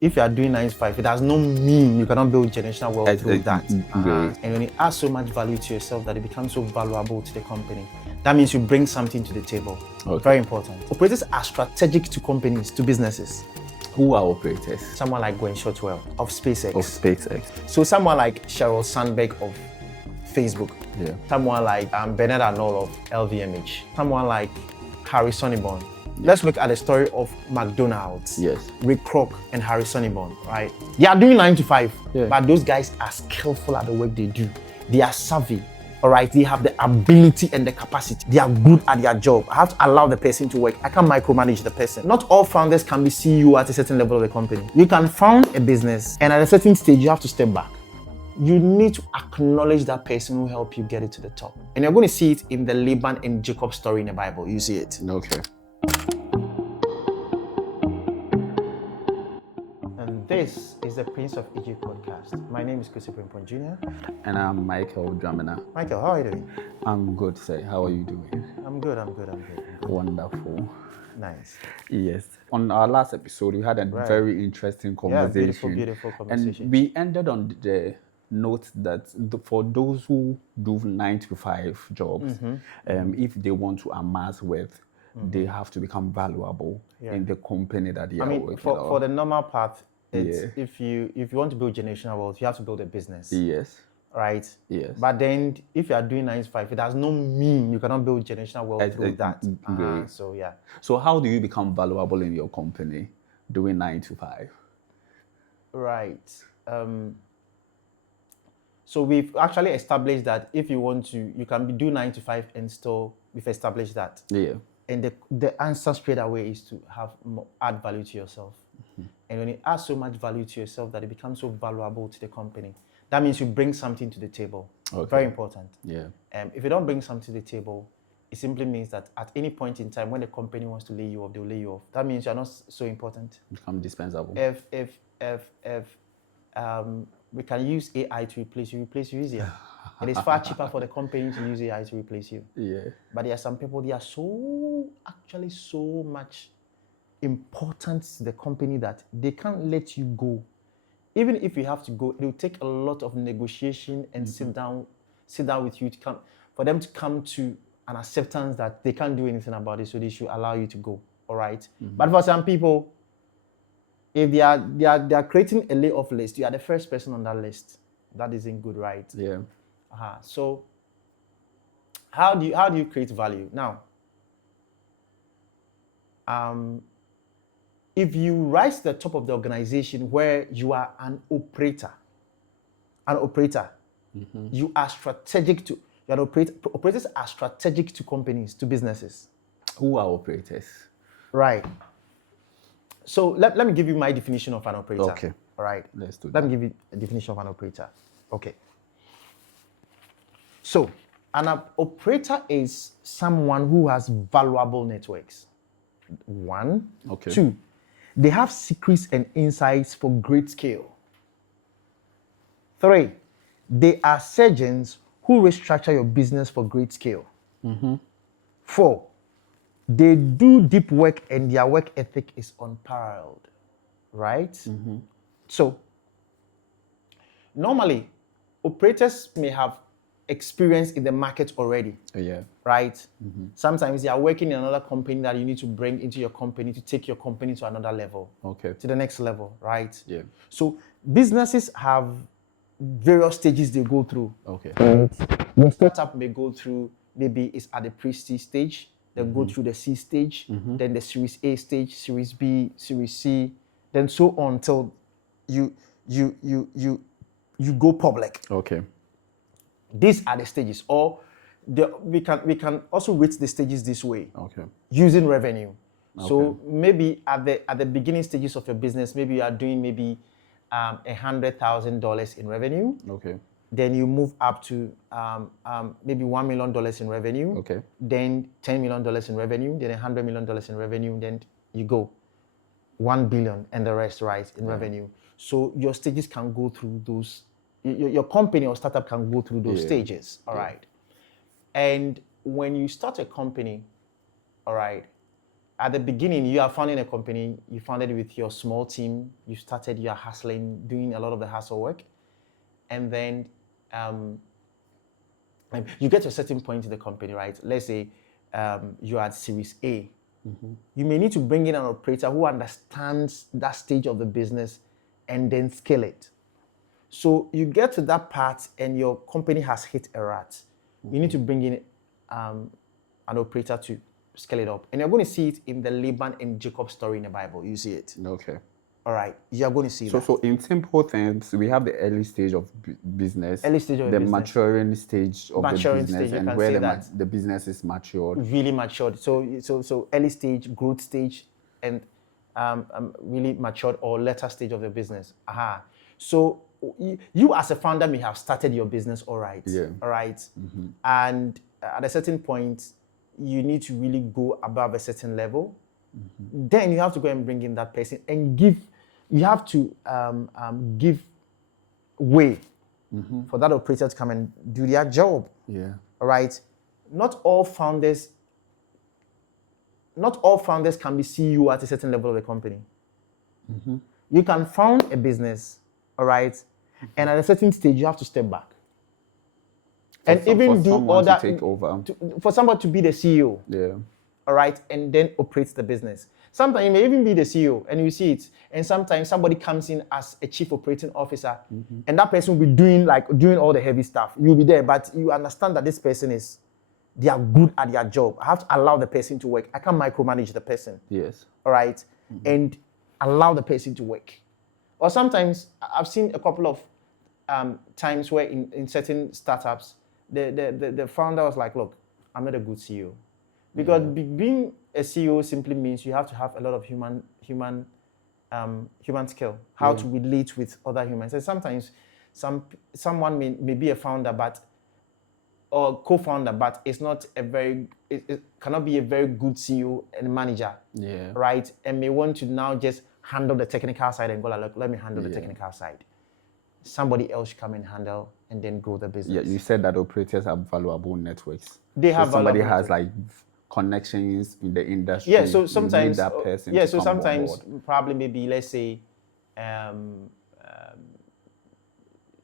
if you are doing 9 to 5, it does not mean you cannot build generational wealth through that. And when you add so much value to yourself that it becomes so valuable to the company, that means you bring something to the table. Very important. Operators are strategic to companies, to businesses. Who are operators? Someone like Gwynne Shotwell of SpaceX. So someone like Sheryl Sandberg of Facebook. Yeah. Someone like Bernard Arnold of LVMH. Someone like Harry Sonneborn. Let's look at the story of McDonald's. Yes. Rick Kroc and Harry Sonneborn, right? They are doing 9 to 5, Yeah. but those guys are skillful at the work they do. They are savvy, all right? They have the ability and the capacity. They are good at their job. I have to allow the person to work. I can't micromanage the person. Not all founders can be CEO at a certain level of the company. You can found a business, and at a certain stage, you have to step back. You need to acknowledge that person who helped you get it to the top. And you're going to see it in the Laban and Jacob story in the Bible. You see it. Okay. And this is the Prince of Egypt podcast. My name is KUSI BREMPONG Jr. And I'm Michael Dramina. Michael, how are you doing? I'm good, sir. How are you doing? I'm good. Wonderful. Nice. Yes. On our last episode, we had a very interesting conversation. Beautiful conversation. And we ended on the note that for those who do 9 to 5 jobs, if they want to amass wealth, they have to become valuable in the company that they are working for the normal path, it's if you want to build generational wealth, you have to build a business. Yes. Right? Yes. But then if you are doing 9 to 5, it does not mean you cannot build generational wealth through that. So yeah. So how do you become valuable in your company doing 9 to 5? Right. So we've actually established that if you want to, you can do 9 to 5 and still, we've established that. Yeah. And the answer straight away is to add value to yourself. And when you add so much value to yourself that it becomes so valuable to the company, that means you bring something to the table. Very important. Yeah. If you don't bring something to the table, it simply means that at any point in time when the company wants to lay you off, they'll lay you off. That means you're not so important. Become dispensable. If we can use AI to replace you easier. It is far cheaper for the company to use AI to replace you. Yeah. But there are some people, they are so much important to the company that they can't let you go. Even if you have to go, it will take a lot of negotiation and sit down with you for them to come to an acceptance that they can't do anything about it, so they should allow you to go. All right. But for some people, if they are creating a layoff list, you are the first person on that list. That isn't good, right? Yeah. So how do you create value? Now, if you rise to the top of the organization where you are an operator, you are strategic to operators are strategic to companies, to businesses. Who are operators? Right. So let me give you my definition of an operator. Okay. All right. Let's do that. Let me give you a definition of an operator. Okay. So an operator is someone who has valuable networks. 1. Okay. 2. They have secrets and insights for great scale. 3. They are surgeons who restructure your business for great scale. 4. They do deep work and their work ethic is unparalleled, right? So, normally, operators may have experience in the market already, right? Sometimes they are working in another company that you need to bring into your company to take your company to another level, to the next level, right? Yeah. So, businesses have various stages they go through. Okay. And your startup may go through, maybe it's at the pre-seed stage, then go through the C stage, then the Series A stage, Series B, Series C, then so on until you go public. Okay. These are the stages, or we can also rate the stages this way. Okay. Using revenue. So maybe at the beginning stages of your business, maybe you are doing maybe $100,000 in revenue. Okay. Then you move up to maybe $1 million in revenue. Okay. Then $10 million in revenue. Then $100 million in revenue. Then you go 1 billion and the rest, right, in revenue. So your stages can go through those. Your company or startup can go through those stages. All right. And when you start a company, all right, at the beginning, you are founding a company. You founded it with your small team. You started, you are hustling, doing a lot of the hustle work. And then you get to a certain point in the company, right? Let's say you're at Series A. You may need to bring in an operator who understands that stage of the business and then scale it. So you get to that part and your company has hit a rut. You need to bring in an operator to scale it up. And you're going to see it in the Laban and Jacob story in the Bible. You see it. Okay. All right. You're going to see that. So in simple terms, we have the early stage of business, Early stage of the business. Maturing stage of Maturing the business, stage, you and can where say the business is matured. Really matured. So early stage, growth stage, and really matured or later stage of the business. So you as a founder may have started your business all right. Yeah. All right. And at a certain point, you need to really go above a certain level. Then you have to go and bring in that person and you have to give way for that operator to come and do their job. Yeah. All right. Not all founders can be CEO at a certain level of the company. You can found a business, all right, and at a certain stage you have to step back. To take over. For somebody to be the CEO. Yeah. All right, and then operates the business. Sometimes you may even be the CEO and you see it, and sometimes somebody comes in as a chief operating officer, and that person will be doing all the heavy stuff. You'll be there, but you understand that this person they are good at their job. I have to allow the person to work. I can't micromanage the person. Yes. All right, and allow the person to work. Or sometimes I've seen a couple of times where in certain startups, the founder was like, "Look, I'm not a good CEO." Because being a CEO simply means you have to have a lot of human skill, how to relate with other humans. And sometimes someone may be a founder or co-founder, but it cannot be a very good CEO and manager, right? And may want to now just handle the technical side and go like, let me handle the technical side. Somebody else come and handle and then grow the business. Yeah, you said that operators have valuable networks. They have somebody valuable has networks. Connections in the industry. Yeah, so sometimes that person probably maybe let's say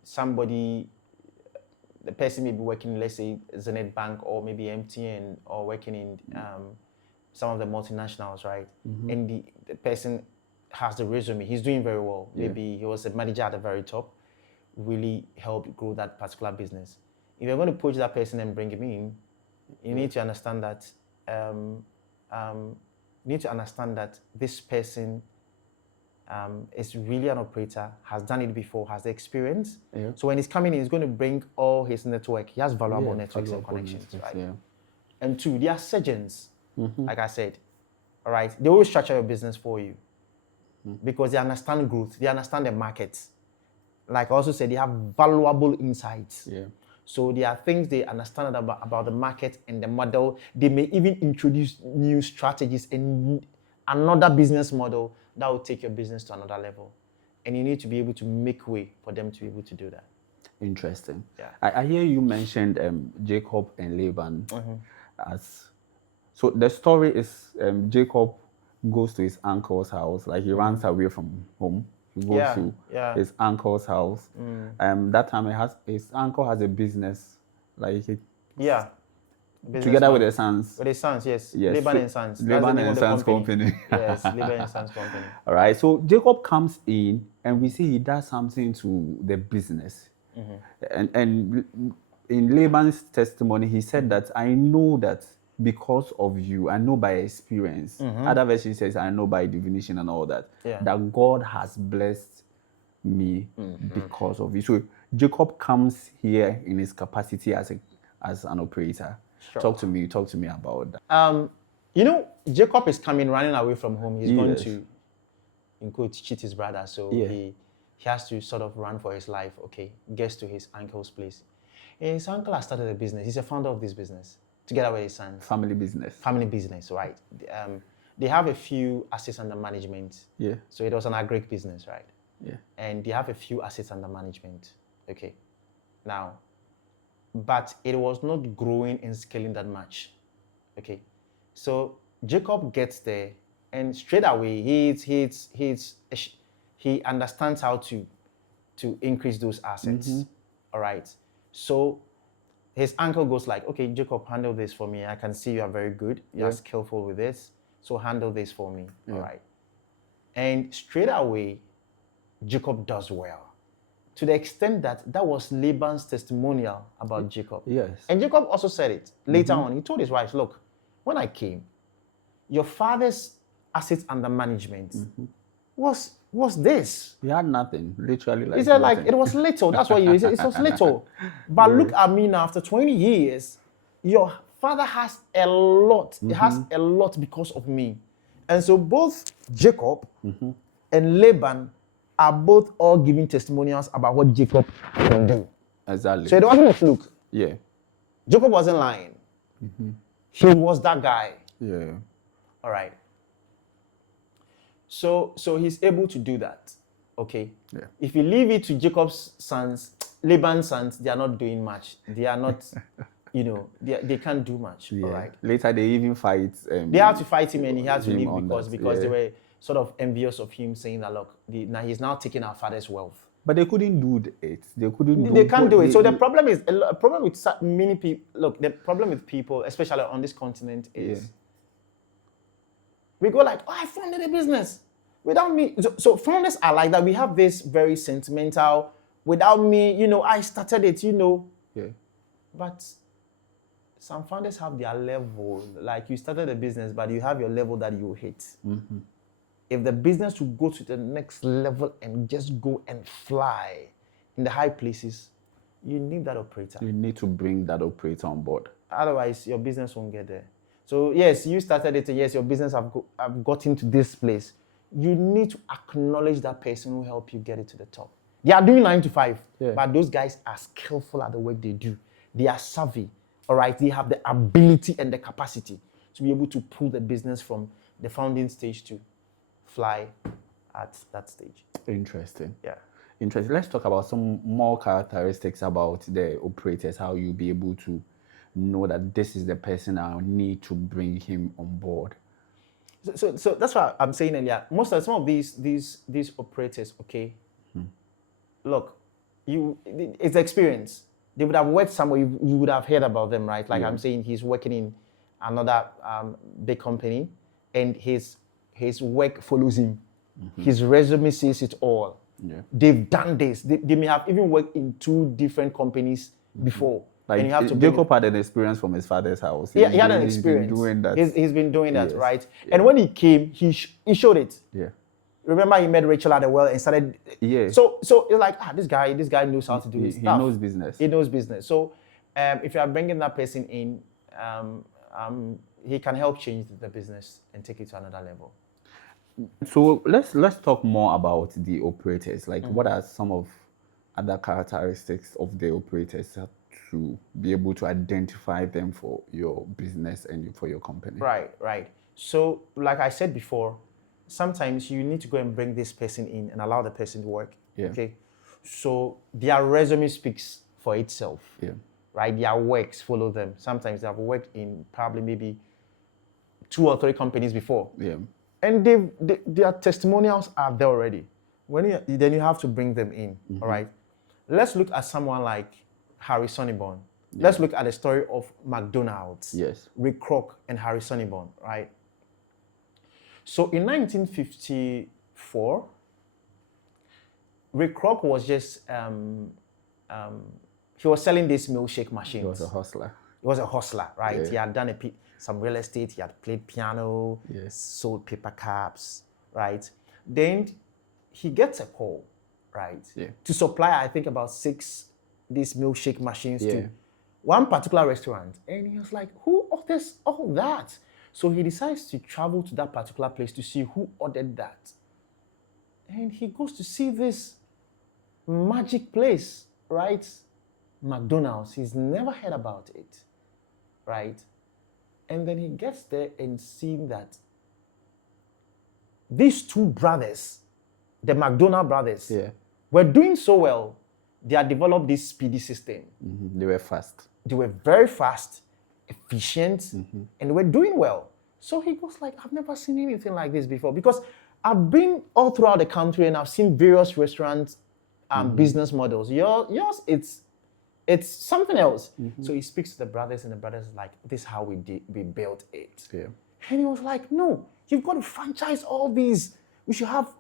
somebody, the person may be working, let's say Zenith Bank or maybe MTN or working in some of the multinationals, right? And the person has the resume, he's doing very well. Maybe he was a manager at the very top, really helped grow that particular business. If you're going to poach that person and bring him in, you need to understand that this person is really an operator, has done it before, has the experience. Yeah. So when he's coming in, he's going to bring all his network. He has valuable networks and connections, right? Yeah. And two, they are surgeons, like I said. All right, they will structure your business for you because they understand growth, they understand the markets. Like I also said, they have valuable insights. Yeah. So there are things they understand about the market and the model. They may even introduce new strategies and another business model that will take your business to another level. And you need to be able to make way for them to be able to do that. Interesting. Yeah. I hear you mentioned Jacob and Laban so the story is Jacob goes to his uncle's house, like he runs away from home. He goes to his uncle's house. That time his uncle has a business, like together with his sons. With his sons, yes. Yes. Laban and Sons. Laban and Sons company. Yes, Laban and Sons company. All right. So Jacob comes in, and we see he does something to the business. And in Laban's testimony, he said that I know that because of you, I know by experience. Other version says I know by divination and all that. That God has blessed me because of you. So Jacob comes here in his capacity as an operator. Sure. Talk to me about that. Jacob is coming running away from home. He's going to, in quotes, cheat his brother. So he has to sort of run for his life. Okay, gets to his uncle's place. And his uncle has started a business. He's a founder of this business together with his sons. Family business, right? They have a few assets under management. Yeah. So it was an agric business, right? Yeah. And they have a few assets under management. Okay. Now, but it was not growing and scaling that much. Okay. So Jacob gets there, and straight away he understands how to increase those assets. All right. So his uncle goes like, okay, Jacob, handle this for me. I can see you are very good. You're skillful with this. So handle this for me. All right. And straight away, Jacob does well. To the extent that was Laban's testimonial about Jacob. Yes. And Jacob also said it later on. He told his wife, look, when I came, your father's assets under management was this. He had nothing, literally. He said, like, it was little. That's what he said. It was little. But look at me now, after 20 years, your father has a lot. He has a lot because of me. And so both Jacob and Laban are both all giving testimonials about what Jacob can do. Exactly. So it wasn't a fluke. Yeah. Jacob wasn't lying. He was that guy. Yeah. All right. So he's able to do that. Okay. Yeah. If you leave it to Jacob's sons, Laban's sons, they are not doing much. They are not, they can't do much. Yeah. All right. Later they even fight. They had to fight him, and he had to him leave on because that. they were sort of envious of him, saying that look, now he's now taking our father's wealth. But they couldn't do it. They couldn't. They can't do it. So the problem is a problem with many people. Look, the problem with people, especially on this continent, is we go like, oh, I founded a business without me. So founders are like that. We have this very sentimental. Without me, I started it. Yeah. But some founders have their level. Like you started a business, but you have your level that you hit. If the business will go to the next level and just go and fly in the high places, you need that operator. You need to bring that operator on board. Otherwise, your business won't get there. So yes, you started it, and yes, your business have gotten to this place. You need to acknowledge that person who helped you get it to the top. They are doing 9 to 5, but those guys are skillful at the work they do. They are savvy, all right? They have the ability and the capacity to be able to pull the business from the founding stage to fly at that stage. Interesting. Yeah. Interesting. Let's talk about some more characteristics about the operators, how you'll be able to know that this is the person I need to bring him on board. So that's what I'm saying earlier. Some of these operators, okay, look, it's experience. They would have worked somewhere, you would have heard about them, right? Like I'm saying, he's working in another big company, and his work follows him. His resume says it all. Yeah. They've done this. They may have even worked in 2 different companies before. Like and you have to Jacob had an experience from his father's house. He had an experience. He's been doing that. He's been doing that, right? Yeah. And when he came, he showed it. Yeah. Remember, he met Rachel at the well and started. Yeah. So it's like, this guy knows how to do his stuff. He knows business. He knows business. So if you are bringing that person in, he can help change the business and take it to another level. So let's talk more about the operators. Like, what are some of other characteristics of the operators to be able to identify them for your business and for your company? Right. So, like I said before, sometimes you need to go and bring this person in and allow the person to work. Yeah. Okay. So their resume speaks for itself. Yeah. Right. Their works follow them. Sometimes they have worked in probably maybe 2 or 3 companies before. Yeah. And their testimonials are there already. Then you have to bring them in. All right. Let's look at someone like Harry Sonneborn. Yeah. Let's look at the story of McDonald's. Yes. Rick Kroc and Harry Sonneborn, right? So in 1954, Rick Kroc was just he was selling these milkshake machines. He was a hustler. He was a hustler, right? Yeah. He had done some real estate. He had played piano. Yes. Sold paper cups, right? Then he gets a call, right? Yeah. To supply, I think, about 6 these milkshake machines Yeah. to one particular restaurant, and he was like, "Who orders all that?" So he decides to travel to that particular place to see who ordered that. And he goes to see this magic place, right? McDonald's. He's never heard about it, right? And then he gets there and seeing that these 2 brothers, the McDonald brothers, were doing so well. They had developed this speedy system. They were fast. They were very fast, efficient, and they were doing well. So he goes like, I've never seen anything like this before, because I've been all throughout the country and I've seen various restaurants business models. Yours, it's something else. So he speaks to the brothers, and the brothers are like, this is how we built it. Yeah. And he was like, no, you've got to franchise all these. We should have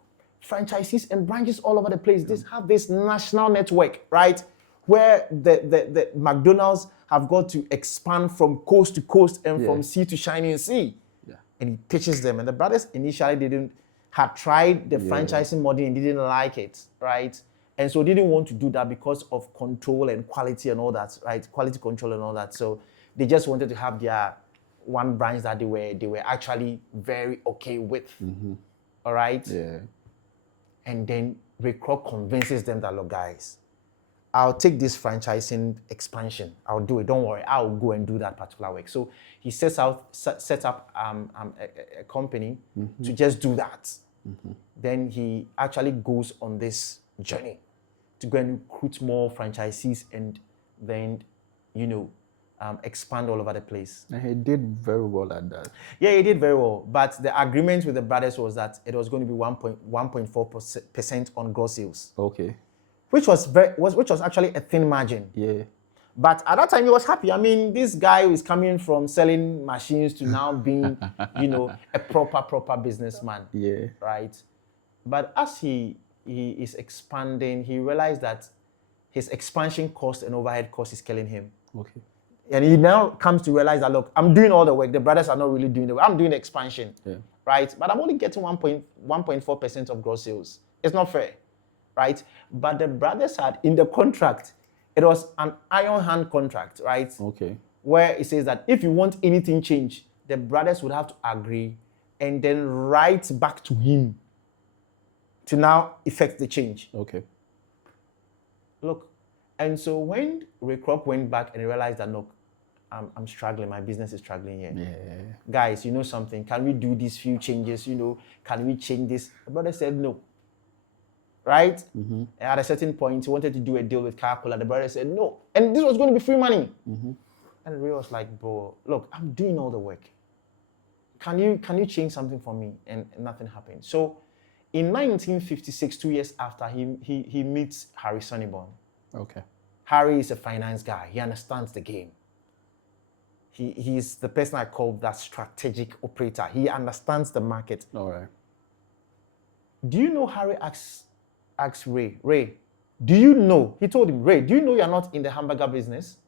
franchisees and branches all over the place. Have this national network, right? Where the McDonald's have got to expand from coast to coast and from sea to shining sea. Yeah. And he teaches them. And the brothers initially had tried the franchising model and didn't like it, right? And so didn't want to do that because of control and quality and all that, right? Quality control and all that. So they just wanted to have their one branch that they were actually very okay with. All right? Yeah. And then Ray Kroc convinces them that, look, guys, I'll take this franchising expansion. I'll do it. Don't worry. I'll go and do that particular work. So he sets up a company to just do that. Then he actually goes on this journey to go and recruit more franchisees and then, expand all over the place. And he did very well at that. Yeah, he did very well. But the agreement with the brothers was that it was going to be 1.4% on gross sales. Okay. Which was actually a thin margin. Yeah. But at that time, he was happy. I mean, this guy who is coming from selling machines to now being, a proper businessman. Yeah. Right? But as he is expanding, he realized that his expansion cost and overhead cost is killing him. Okay. And he now comes to realize that, look, I'm doing all the work. The brothers are not really doing the work. I'm doing the expansion. Yeah. Right? But I'm only getting 1.4% of gross sales. It's not fair. Right? But the brothers had, in the contract, it was an iron hand contract, right? Okay. Where it says that if you want anything changed, the brothers would have to agree and then write back to him to now effect the change. Okay. Look, and so when Ray Kroc went back and realized that, look, I'm struggling, my business is struggling here. Yeah. Guys, you know something? Can we do these few changes? Can we change this? The brother said no. Right? And at a certain point, he wanted to do a deal with Coca-Cola. The brother said no. And this was going to be free money. And Ray was like, bro, look, I'm doing all the work. Can you change something for me? And nothing happened. So in 1956, 2 years after, he meets Harry Sonneborn. Okay. Harry is a finance guy. He understands the game. He's the person I call that strategic operator. He understands the market. All right. Do you know Harry asks Ray, do you know? He told him, Ray, do you know you're not in the hamburger business?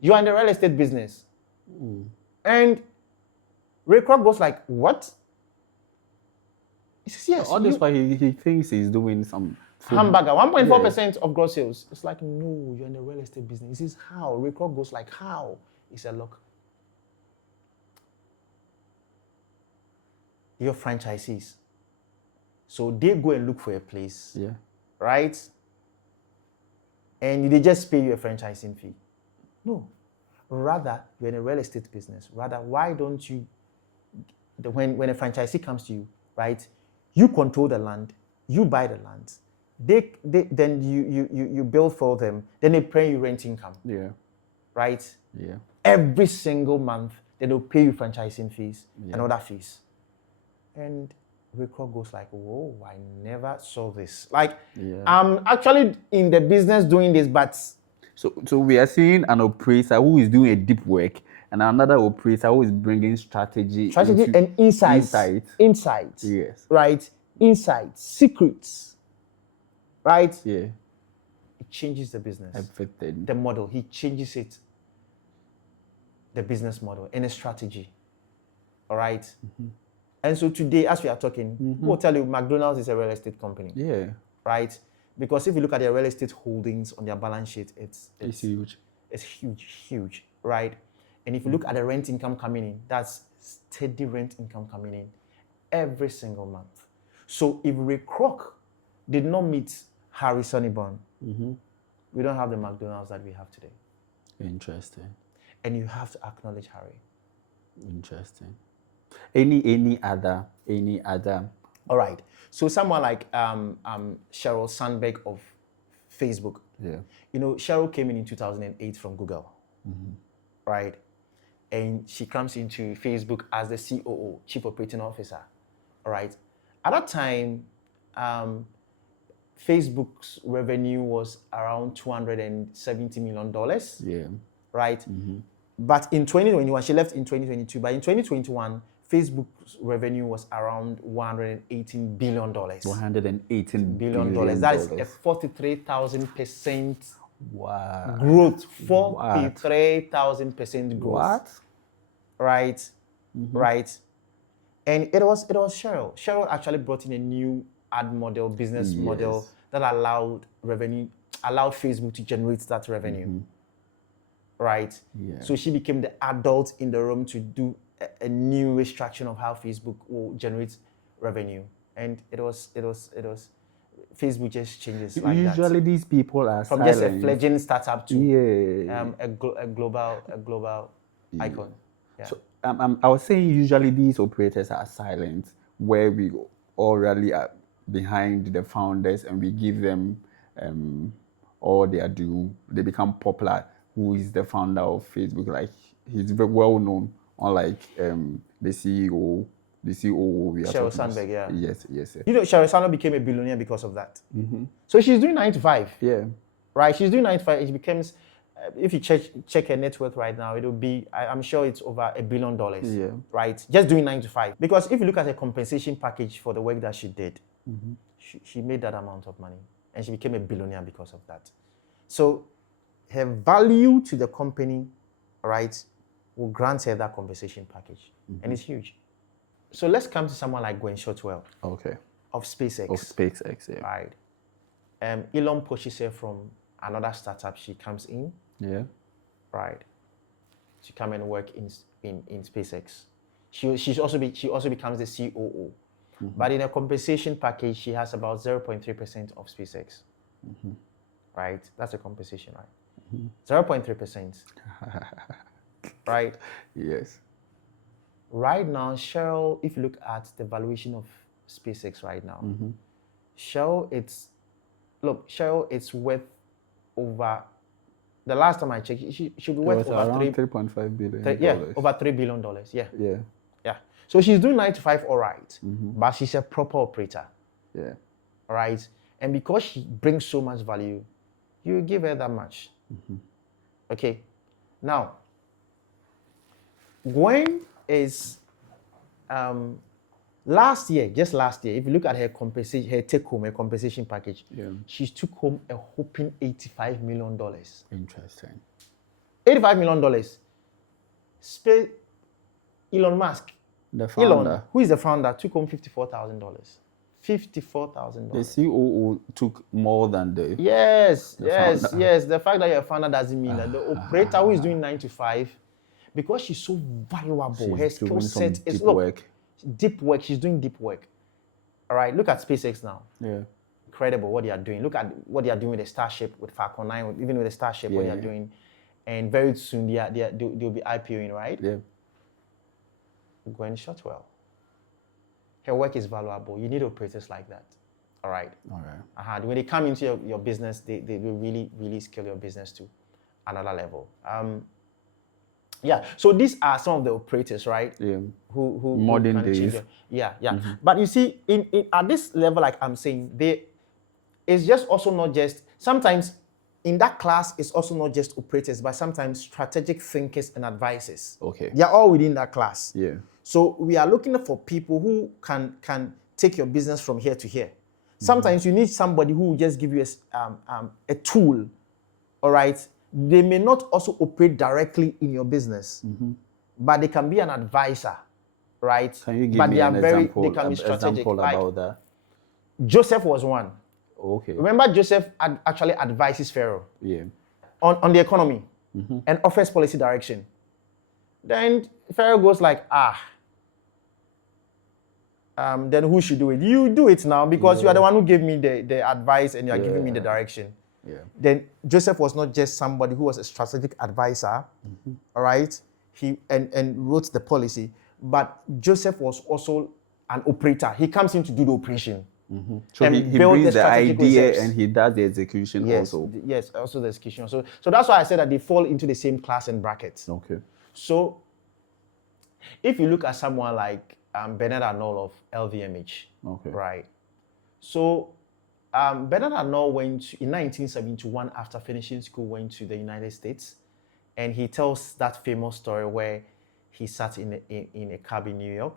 You are in the real estate business. And Ray Kroc goes like, what? He says, yes. All this while he thinks he's doing some food. Hamburger, 1.4% of gross sales. It's like, no, you're in the real estate business. He says, how? Ray Kroc goes like, how? He said, look, your franchisees. So they go and look for a place. Yeah. Right? And they just pay you a franchising fee. No. Rather, you're in a real estate business. Rather, why don't you, when a franchisee comes to you, right, you control the land, you buy the land, then you build for them, then they pay you rent income. Yeah. Right? Yeah. Every single month, then they'll pay you franchising fees and other fees. And Ray Kroc goes like, whoa, I never saw this. Like, I'm actually in the business doing this, but... So we are seeing an operator who is doing a deep work and another operator who is bringing strategy and insights. Yes. Right? Insights, secrets. Right? Yeah. It changes the business. Everything. The model. He changes it. The business model and a strategy. All right? And so today, as we are talking, we'll tell you McDonald's is a real estate company. Yeah. Right? Because if you look at their real estate holdings on their balance sheet, it's huge. It's huge, right? And if you look at the rent income coming in, that's steady rent income coming in every single month. So if Ray Kroc did not meet Harry Sonneborn, we don't have the McDonald's that we have today. Interesting. And you have to acknowledge Harry. Interesting. Any other? All right. So someone like Sheryl Sandberg of Facebook. Yeah. Sheryl came in 2008 from Google. Right? and she comes into Facebook as the COO, Chief Operating Officer. All right. At that time, Facebook's revenue was around $270 million. Yeah. Right. But in 2021, she left in 2022. But in 2021, Facebook's revenue was around $118 billion. $118 billion. That is a 43,000% wow. growth. 43,000% growth. What? Right. Right. And it was Sheryl. Sheryl actually brought in a new ad model, business model that allowed Facebook to generate that revenue. Right? Yeah. So she became the adult in the room to do a new restructuring of how Facebook will generate revenue. And it was Facebook just changes like that. Usually these people are from silent. just a fledgling startup to a global icon. Yeah. So I was saying usually these operators are silent, where we all really are behind the founders and we give them all their due. They become popular. Who is the founder of Facebook? Like, he's very well known, unlike the CEO. The COO. Sheryl Sandberg, yeah. Yes. You know, Sheryl Sandberg became a billionaire because of that. So she's doing 9 to 5. Yeah. Right? She's doing 9 to 5. It becomes, if you check her net worth right now, it'll be, I'm sure it's over $1 billion. Yeah. Right? Just doing 9 to 5. Because if you look at her compensation package for the work that she did, she made that amount of money. And she became a billionaire because of that. So her value to the company, right, will grant her that compensation package. And it's huge. So let's come to someone like Gwynne Shotwell. Okay. Of SpaceX. Of SpaceX, yeah. Right. Elon poaches her from another startup. She comes in. Yeah. Right. She come and work in SpaceX. She also becomes the COO. But in a compensation package, she has about 0.3% of SpaceX. Right. That's a compensation, right? 0.3%. Right. Yes. Right now, Sheryl, if you look at the valuation of SpaceX right now, Sheryl, it's worth over, the last time I checked, she should be worth over $3.5 billion. Over $3 billion. Yeah. So she's doing 9 to 5 all right, but she's a proper operator. Yeah. All right. And because she brings so much value, you give her that much. Okay. Now, Gwynne is last year, if you look at her compensation package, she took home a whopping $85 million. Interesting. $85 million. Elon Musk. The founder. Elon, who is the founder, took home $54,000. $54,000. The COO took more than the Yes. founder. Yes. The fact that you're a founder doesn't mean that the operator who is doing 9 to 5, because she's so valuable, her skill set is deep work. She's doing deep work. All right, look at SpaceX now. Yeah. Incredible what they are doing. Look at what they are doing with the Starship, with Falcon 9, even with the Starship, what they are doing. And very soon they'll be IPOing, right? Yeah. Gwynne Shotwell. Her work is valuable. You need operators like that. All right. When they come into your business, they will really, really scale your business to another level. So these are some of the operators, right? Yeah. Who modern can days. But you see, in at this level, like I'm saying, it's just also not just, sometimes in that class, it's also not just operators, but sometimes strategic thinkers and advisors. Okay. They're all within that class. Yeah. So we are looking for people who can take your business from here to here. Sometimes you need somebody who will just give you a tool, all right? They may not also operate directly in your business, but they can be an advisor, right? Can you give me an example, they can be strategic. about that? Joseph was one. Okay. Remember, Joseph actually advises Pharaoh on the economy and offers policy direction. Then Pharaoh goes like, then who should do it? You do it now because you are the one who gave me the advice and you are giving me the direction. Yeah. Then Joseph was not just somebody who was a strategic advisor, all right? He and wrote the policy, but Joseph was also an operator. He comes in to do the operation. So he brings the idea reserves. And he does the execution also. Yes, also the execution. So that's why I said that they fall into the same class and brackets. Okay. So if you look at someone like Bernard Arnault of LVMH, Okay. right? So Bernard Arnault went in 1971 after finishing school, went to the United States, and he tells that famous story where he sat in a cab in New York,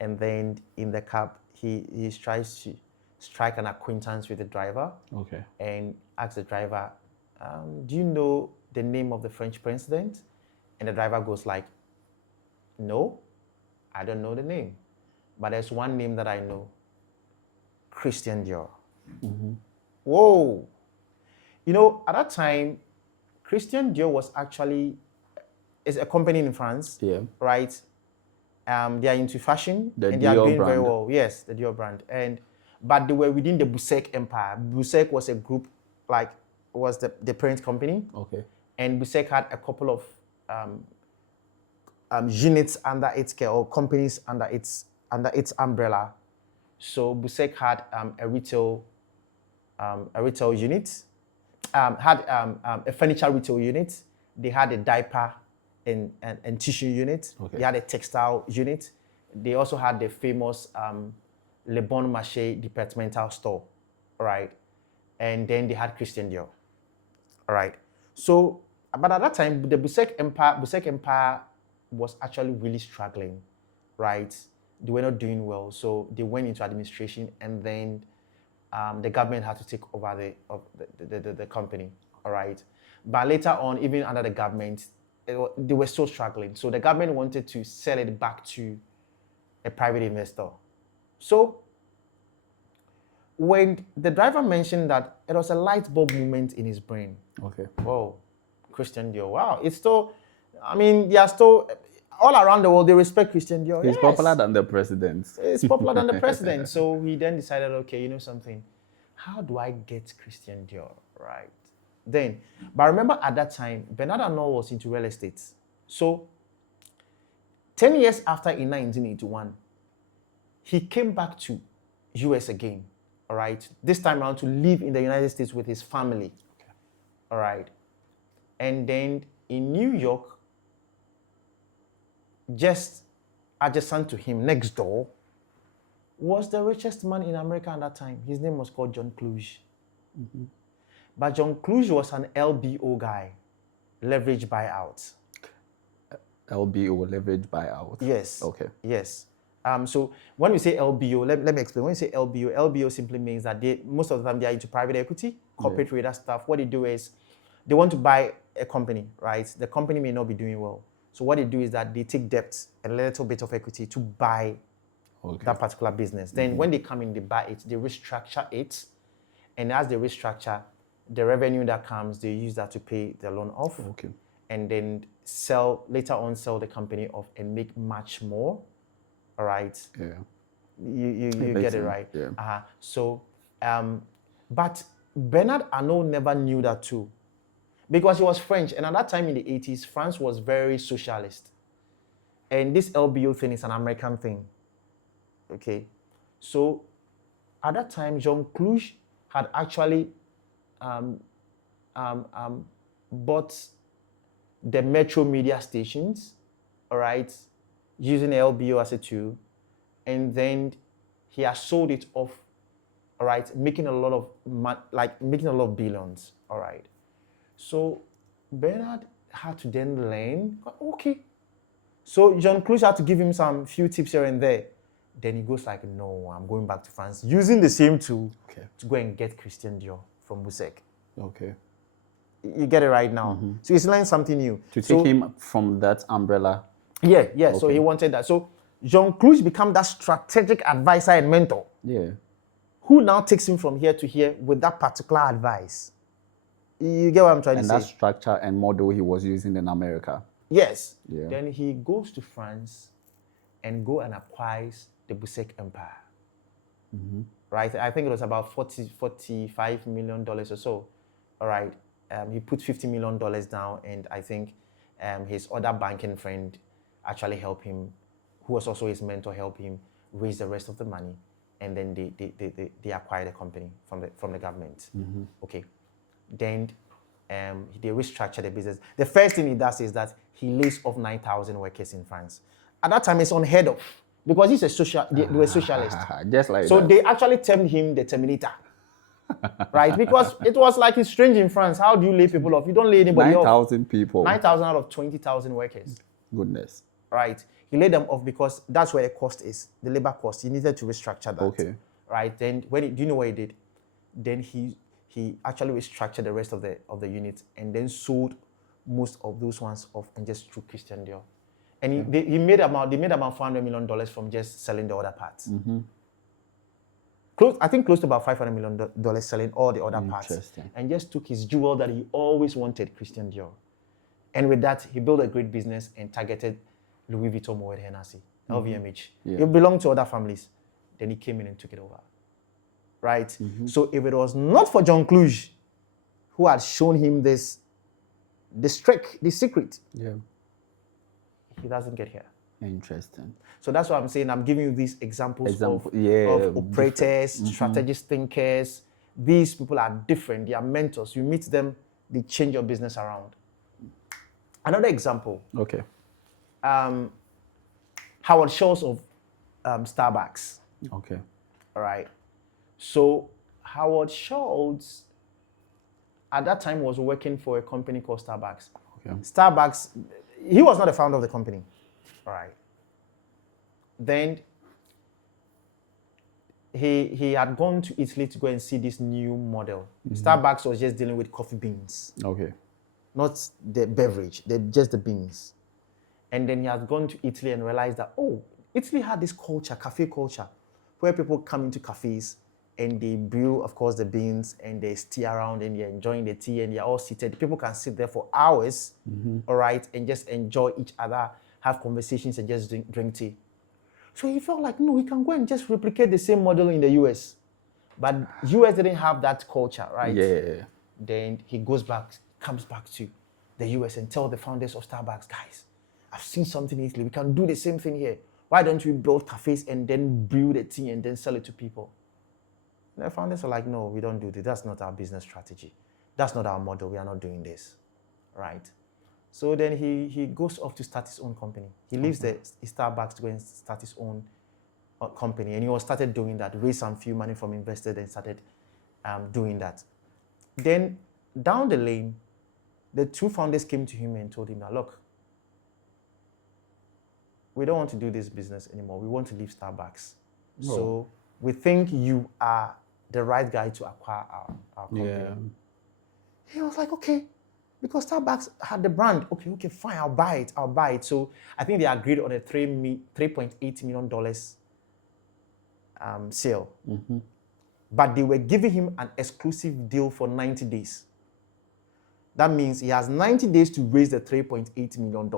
and then in the cab he tries to strike an acquaintance with the driver, Okay. and asks the driver, "Do you know the name of the French president?" And the driver goes like, "No, I don't know the name, but there's one name that I know, Christian Dior." Whoa. You know, at that time, Christian Dior was actually is a company in France, Yeah. right? They are into fashion The and they are Dior doing very brand. well. Yes, the Dior brand. But they were within the Busek empire. Busek was a group, like was the parent company, Okay. and Busek had a couple of units under its care, or companies under its umbrella. So Busek had a retail unit, had a furniture retail unit. They had a diaper and tissue unit. Okay. They had a textile unit. They also had the famous Le Bon Marché departmental store, right? And then they had Christian Dior, all right? So, but at that time, the Busek Empire was actually really struggling, right? They were not doing well, so they went into administration, and then the government had to take over the company, all right? But later on, even under the government, they were still struggling. So the government wanted to sell it back to a private investor. So when the driver mentioned that, it was a light bulb moment in his brain. Okay. Whoa, Christian Dior, wow. It's still, I mean, they are still, all around the world, they respect Christian Dior. He's Yes. popular than the president. It's popular than the president. So he then decided, okay, you know something, how do I get Christian Dior, right? Then, but remember at that time, Bernard Arnault was into real estate. So 10 years after, in 1981, he came back to US again, all right? This time around to live in the United States with his family, all right? And then in New York, just adjacent to him, next door, was the richest man in America at that time. His name was called John Kluge. But John Kluge was an LBO guy, leverage buyout. LBO, leverage buyout. Yes. Okay. Yes. So when we say LBO, let me explain. When we say LBO, LBO simply means that most of the time they are into private equity, corporate trader stuff. What they do is they want to buy a company, right? The company may not be doing well. So what they do is that they take debt, a little bit of equity to buy that particular business. Then when they come in, they buy it, they restructure it. And as they restructure, the revenue that comes, they use that to pay the loan off. Okay. And then later on sell the company off and make much more. All right. Yeah. You get it right. Yeah. So, but Bernard Arnault never knew that too, because he was French, and at that time in the 80s, France was very socialist, and this LBO thing is an American thing. Okay, so at that time, Jean Kluge had actually bought the Metro media stations, all right, using LBO as a tool, and then he has sold it off, all right, making a lot of billions, all right. So Bernard had to then learn, okay. So Jean Kluge had to give him some few tips here and there. Then he goes like, no, I'm going back to France, using the same tool to go and get Christian Dior from Busek. Okay. You get it right now. So he's learning something new. To take him from that umbrella. Yeah. Okay. So he wanted that. So Jean Kluge became that strategic advisor and mentor. Yeah. Who now takes him from here to here with that particular advice. You get what I'm trying to say? And that structure and model he was using in America. Yes. Yeah. Then he goes to France and acquires the Busek Empire. Right? I think it was about $45 million or so. All right. He put $50 million down, and I think his other banking friend actually helped him, who was also his mentor, helped him raise the rest of the money, and then they acquired the company from the government. Okay. Then they restructure the business. The first thing he does is that he lays off 9,000 workers in France. At that time, it's unheard of because he's a they were socialist. Just like So that. they actually termed him the Terminator. Right? Because it was like it's strange in France. How do you lay people off? You don't lay anybody off. 9,000 people. 9,000 out of 20,000 workers. Goodness. Right? He laid them off because that's where the cost is, the labor cost. He needed to restructure that. Okay. Right? Then do you know what he did? Then he actually restructured the rest of the units and then sold most of those ones off and just threw Christian Dior. And they made about $400 million from just selling the other parts. I think close to about $500 million selling all the other parts. And just took his jewel that he always wanted, Christian Dior. And with that, he built a great business and targeted Louis Vuitton, Moet Hennessy, LVMH. It belonged to other families. Then he came in and took it over. Right? So if it was not for John Kluge, who had shown him this trick, this secret, he doesn't get here. Interesting. So that's what I'm saying. I'm giving you these examples of operators, strategist thinkers. These people are different. They are mentors. You meet them, they change your business around. Another example. Okay. Howard Schultz of Starbucks. Okay. All right. So Howard Schultz at that time was working for a company called Starbucks. Okay. Starbucks, he was not the founder of the company. All right. Then he had gone to Italy to go and see this new model. Starbucks was just dealing with coffee beans. Okay. Not the beverage, just the beans. And then he had gone to Italy and realized that, Italy had this culture, cafe culture, where people come into cafes and they brew, of course, the beans and they steer around and they're enjoying the tea and they're all seated. People can sit there for hours, all right, and just enjoy each other, have conversations and just drink tea. So he felt like, no, we can go and just replicate the same model in the US. But US didn't have that culture, right? Yeah. Then he comes back to the US and tell the founders of Starbucks, guys, I've seen something in Italy. We can do the same thing here. Why don't we build cafes and then brew the tea and then sell it to people? And the founders are like, no, we don't do this. That's not our business strategy. That's not our model. We are not doing this, right? So then he goes off to start his own company. He leaves the Starbucks to go and start his own company. And he started doing that, raised some few money from investors and started doing that. Then down the lane, the two founders came to him and told him that, look, we don't want to do this business anymore. We want to leave Starbucks. Oh. So we think you are the right guy to acquire our company. Yeah. He was like, okay, because Starbucks had the brand. Okay, fine, I'll buy it. So I think they agreed on a $3.8 million sale. But they were giving him an exclusive deal for 90 days. That means he has 90 days to raise the $3.8 million.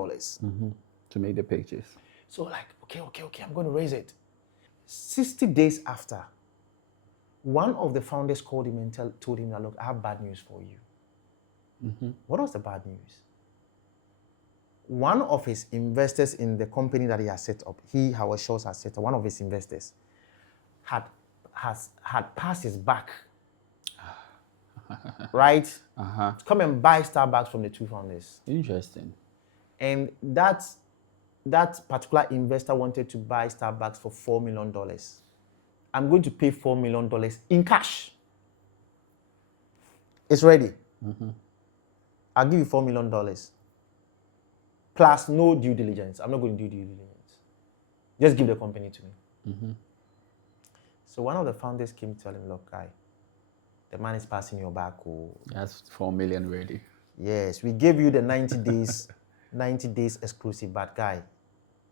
To make the purchase. So like, okay, I'm going to raise it. 60 days after, one of the founders called him and told him that, look, I have bad news for you. What was the bad news? One of his investors in the company that he has set up, Howard Schultz has set up, one of his investors had passed his back, right? To come and buy Starbucks from the two founders. Interesting. And that particular investor wanted to buy Starbucks for $4 million. I'm going to pay $4 million in cash. It's ready. I'll give you $4 million. Plus no due diligence. I'm not going to do due diligence. Just give the company to me. So one of the founders came to tell him, look, guy, the man is passing your back. That's $4 million ready. Yes, we gave you the 90 days exclusive, but guy,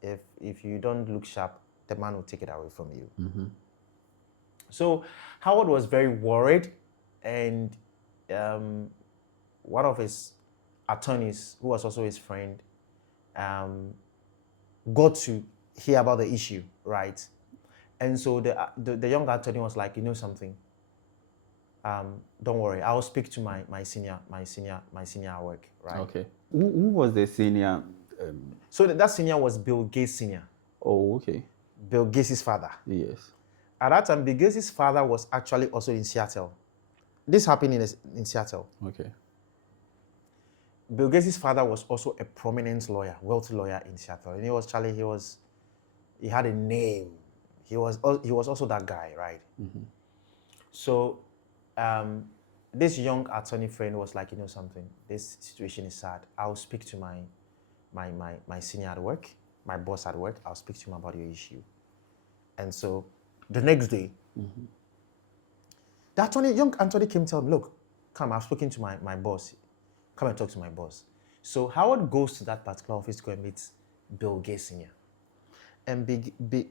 if you don't look sharp, the man will take it away from you. So Howard was very worried, and one of his attorneys, who was also his friend, got to hear about the issue, right? And so the young attorney was like, you know something? Don't worry, I'll speak to my senior at work, right? Okay. Who was the senior? So that senior was Bill Gates Senior. Oh, okay. Bill Gates' father. Yes. At that time, Bill Gates' father was actually also in Seattle. This happened in Seattle. Okay. Bill Gates' father was also a prominent lawyer, wealthy lawyer in Seattle. And he was He had a name. He was also that guy, right? So this young attorney friend was like, you know something, this situation is sad. I'll speak to my senior at work, my boss at work. I'll speak to him about your issue. And so the next day, the young attorney came to tell me, look, come, I've spoken to my boss. Come and talk to my boss. So Howard goes to that particular office to go and meet Bill Gates Sr. And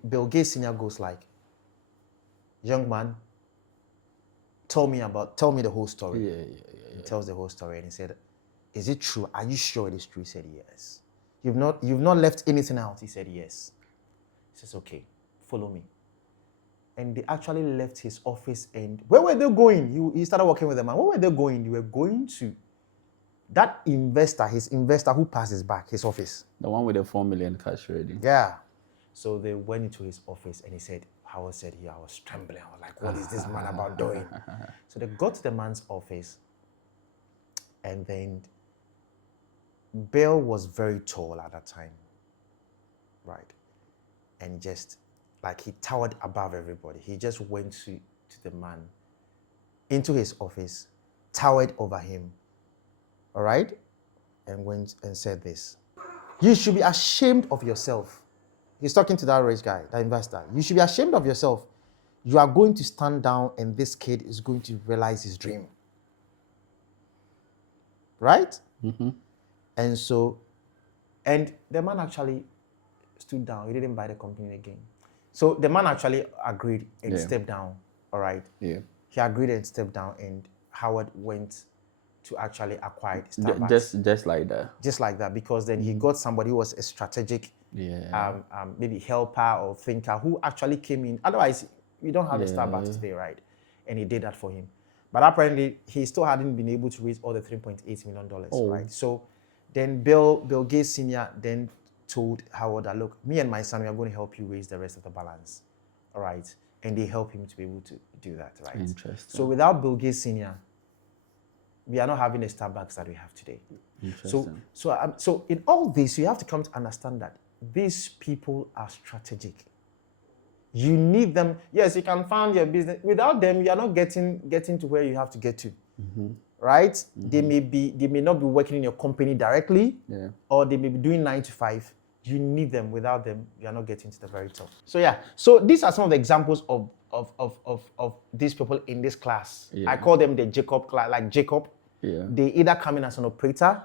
Bill Gates Sr. goes like, young man, tell me the whole story. He tells the whole story and he said, is it true? Are you sure it is true? He said, yes. You've not left anything out? He said, yes. He says, okay, follow me. And they actually left his office and where were they going? He started working with them. And where were they going? They were going to that his investor who passes back, his office. The one with the 4 million cash ready. Yeah. So they went into his office and he said, Howard said here, I was trembling. I was like, what is this man about doing? So they got to the man's office and then Bill was very tall at that time, right? And just like he towered above everybody. He just went to the man into his office, towered over him, all right? And went and said this. You should be ashamed of yourself. He's talking to that rich guy, that investor. You should be ashamed of yourself. You are going to stand down and this kid is going to realize his dream. Right? And so, and the man actually stood down. He didn't buy the company again. So the man actually agreed and stepped down, all right? Yeah. He agreed and stepped down and Howard went to actually acquire Starbucks. Just like that. Just like that, because then he got somebody who was a strategic, maybe helper or thinker who actually came in. Otherwise, we don't have a Starbucks today, right? And he did that for him. But apparently, he still hadn't been able to raise all the $3.8 million, right? So then Bill Gates Sr. then told Howard that, look, me and my son, we are going to help you raise the rest of the balance, all right? And they help him to be able to do that, right? Interesting. So without Bill Gates Sr., we are not having the Starbucks that we have today. So in all this, you have to come to understand that these people are strategic. You need them. Yes, you can found your business. Without them, you are not getting to where you have to get to. Right? They may not be working in your company directly, or they may be doing 9 to 5. You need them. Without them, you are not getting to the very top. So these are some of the examples of these people in this class. I call them the Jacob class, like Jacob. They either come in as an operator,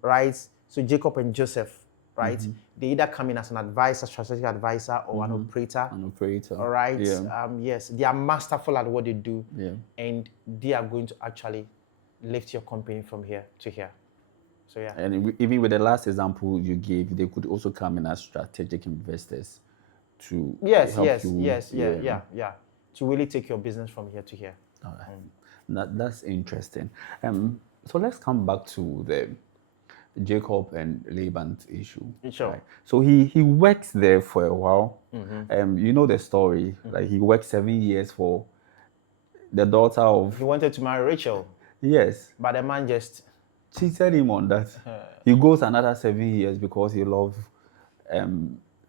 right? So Jacob and Joseph, right? They either come in as an advisor, strategic advisor, or an operator. All right. Yes, they are masterful at what they do, and they are going to actually lift your company from here to here. So and even with the last example you gave, they could also come in as strategic investors to help you. To really take your business from here to here. All right. That's interesting. So let's come back to the Jacob and Laban issue. Sure. Right? So he works there for a while. You know the story. Like he worked 7 years for the daughter of. He wanted to marry Rachel. Yes. But the man just cheated him on that. He goes another 7 years because he loved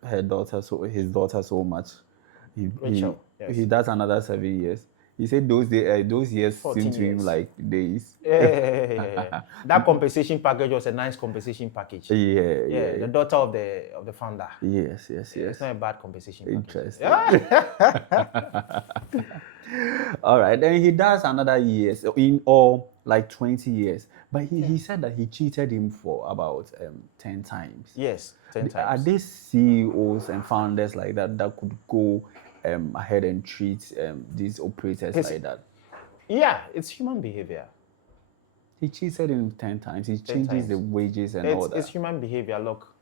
his daughter so much. Rachel. He does another 7 years. He said those years seem to him like days. That compensation package was a nice compensation package. The daughter of the founder. Yes. It's not a bad compensation package. Interesting. All right, then he does another year, so in all like 20 years. But he said that he cheated him for about 10 times. Yes, 10 times. Are there CEOs and founders like that could go ahead and treat these operators like that? Yeah, it's human behavior. He cheated him 10 times. He changes the wages and all that. It's human behavior. Look,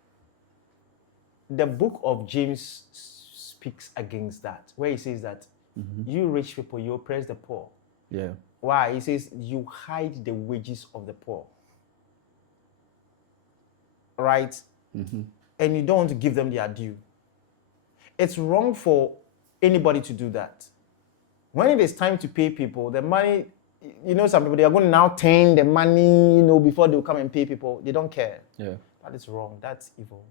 the book of James speaks against that, where he says that you rich people, you oppress the poor. Yeah. Why? He says you hide the wages of the poor. Right? And you don't want to give them their due. It's wrong for anybody to do that. When it is time to pay people, the money, some people, they are going to now turn the money, before they will come and pay people. They don't care. Yeah. That is wrong. That's evil.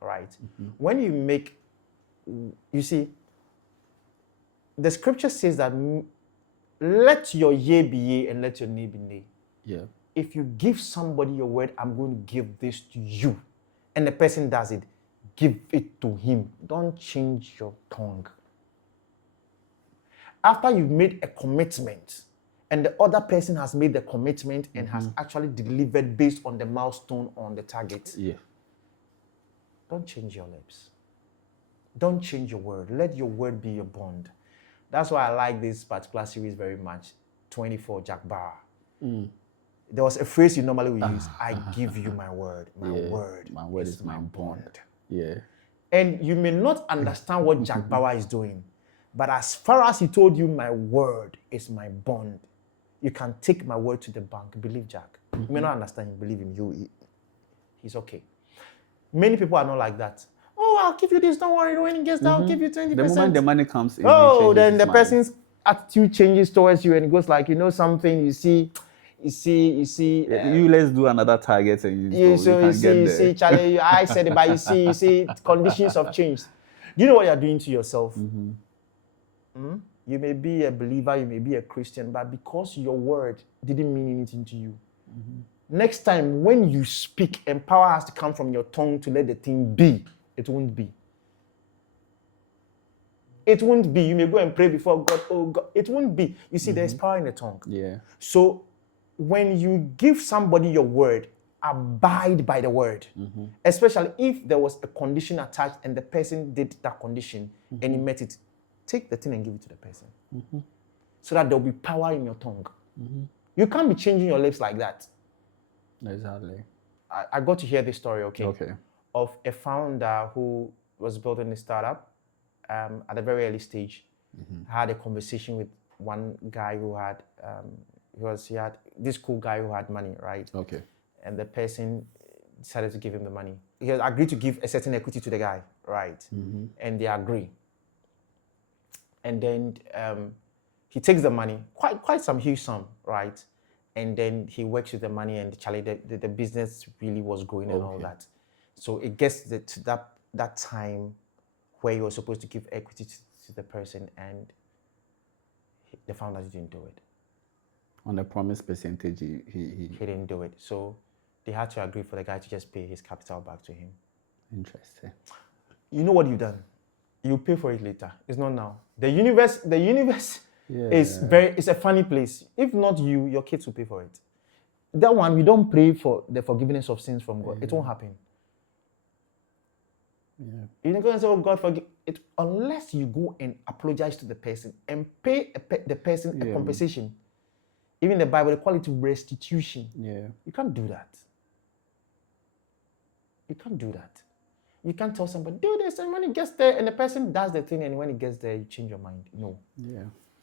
Right? When you make you see, the scripture says that let your yea be yea and let your nay be nay. Yeah. If you give somebody your word, I'm going to give this to you, and the person does it, give it to him. Don't change your tongue. After you've made a commitment, and the other person has made the commitment and has actually delivered based on the milestone on the target, don't change your lips. Don't change your word. Let your word be your bond. That's why I like this particular series very much. 24, Jack Bauer. There was a phrase you normally would use, I give you my word. My word is my bond. Yeah. And you may not understand what Jack Bauer is doing, but as far as he told you, my word is my bond, you can take my word to the bank. Believe Jack. You may not understand him, believe him. He's okay. Many people are not like that. Oh, I'll give you this, don't worry, when it gets down, I'll give you 20%. The moment the money comes in, then the person's attitude changes towards you and goes like, you know something, you see. Let's do another target and you see, Charlie, I said it, but you see, conditions have changed. Do you know what you're doing to yourself? You may be a believer, you may be a Christian, but because your word didn't mean anything to you, next time when you speak and power has to come from your tongue to let the thing be, it won't be. It won't be. You may go and pray before God, oh God, it won't be. You see, there's power in the tongue. Yeah. So when you give somebody your word, abide by the word. Especially if there was a condition attached and the person did that condition and he met it, take the thing and give it to the person. So that there'll be power in your tongue. You can't be changing your lips like that. Exactly. I got to hear this story, Okay. of a founder who was building a startup at a very early stage. I had a conversation with one guy who had he had this cool guy who had money, right? Okay. And the person decided to give him the money. He had agreed to give a certain equity to the guy, right? And they agree. And then he takes the money, quite some huge sum, right? And then he works with the money, and the business really was growing and all that. So it gets to that time where you were supposed to give equity to the person, and the founder didn't do it. On the promised percentage, he didn't do it. So they had to agree for the guy to just pay his capital back to him. Interesting. You know what you've done? You pay for it later. It's not now. The universe it's a funny place. If not you, your kids will pay for it. That one, we don't pray for the forgiveness of sins from God. It won't happen. You're not going to say, oh, God, forgive it, unless you go and apologize to the person and pay the person a compensation. Even the Bible, they call it restitution. You can't do that. You can't do that. You can't tell somebody, do this, and when it gets there, and the person does the thing, and when it gets there, you change your mind. No.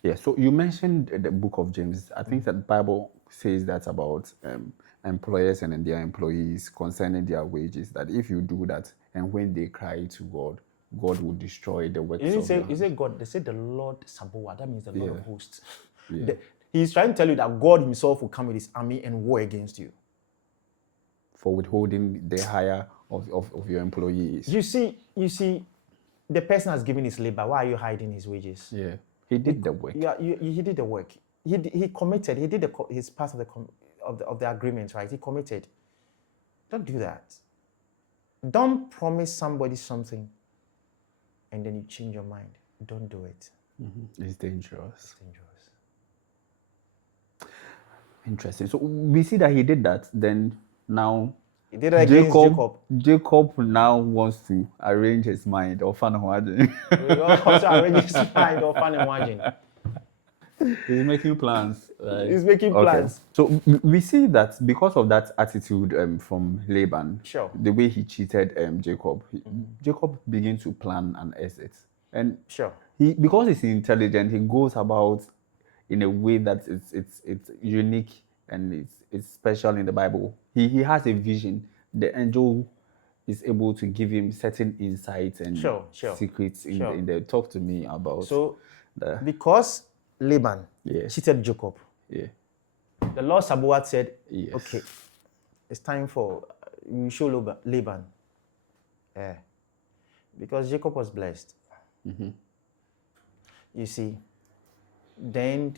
Yeah, so you mentioned the book of James. I think that the Bible says that about employers and their employees concerning their wages, that if you do that, and when they cry to God, God will destroy the works of your hands. You say God, they say the Lord Sabaoth, that means the Lord of hosts. He's trying to tell you that God himself will come with his army and war against you. For withholding the hire of your employees. You see, the person has given his labor. Why are you hiding his wages? Yeah, he did the work. Yeah, he did the work. He committed. He did his part of the agreement, right? He committed. Don't do that. Don't promise somebody something and then you change your mind. Don't do it. It's dangerous. It's dangerous. Interesting. So we see that he did that. Then now he did it against Jacob. Jacob now wants to arrange his mind or fan margin. He wants to arrange his mind or fan margin. He's making plans. Right? He's making plans. So we see that because of that attitude from Laban, the way he cheated Jacob, Jacob began to plan an exit. And because he's intelligent, he goes about in a way that it's unique and it's special in the Bible. He has a vision. The angel is able to give him certain insights and secrets in the talk to me about. So because Laban cheated Jacob, the Lord Sabaoth said, okay, it's time for you show Laban. Because Jacob was blessed. You see, then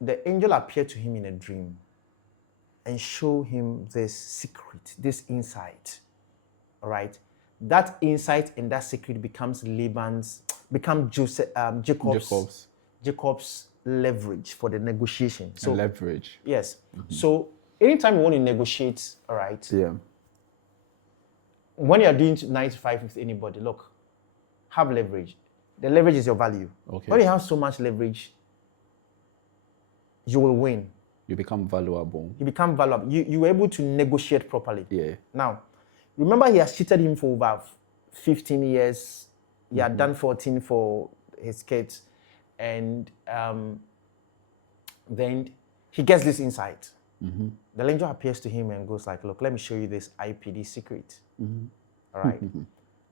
the angel appeared to him in a dream and showed him this secret, this insight. All right, that insight and that secret becomes Jacob's leverage for the negotiation. So leverage. yes. So anytime you want to negotiate, all right. Yeah. When you're doing 9 to 5 with anybody, look, have leverage. The leverage is your value. Okay. When you have so much leverage, you will win. You become valuable. You become valuable. You were able to negotiate properly. Yeah. Now, remember he has cheated him for over 15 years. He had done 14 for his kids. And then he gets this insight. The angel appears to him and goes like, look, let me show you this IPD secret. All right.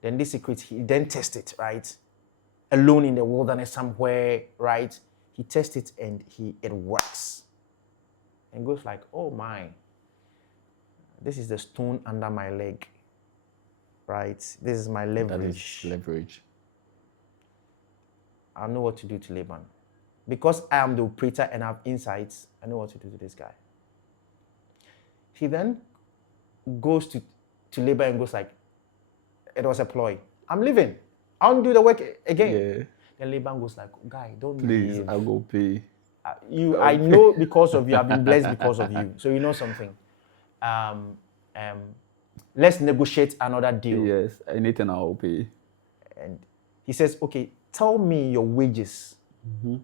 Then this secret, he then tests it, right? Alone in the wilderness somewhere, right? He tests it and it works. And goes like, oh my, this is the stone under my leg, right? This is my leverage. That is leverage. I know what to do to Laban. Because I am the operator and I have insights, I know what to do to this guy. He then goes to Laban and goes like, it was a ploy. I'm leaving. I won't do the work again. Yeah. Then Laban goes like, guy, don't Please, leave. I'll go pay. I know because of you. I've been blessed because of you. So you know something. Let's negotiate another deal. Yes, anything I'll pay. And he says, okay, tell me your wages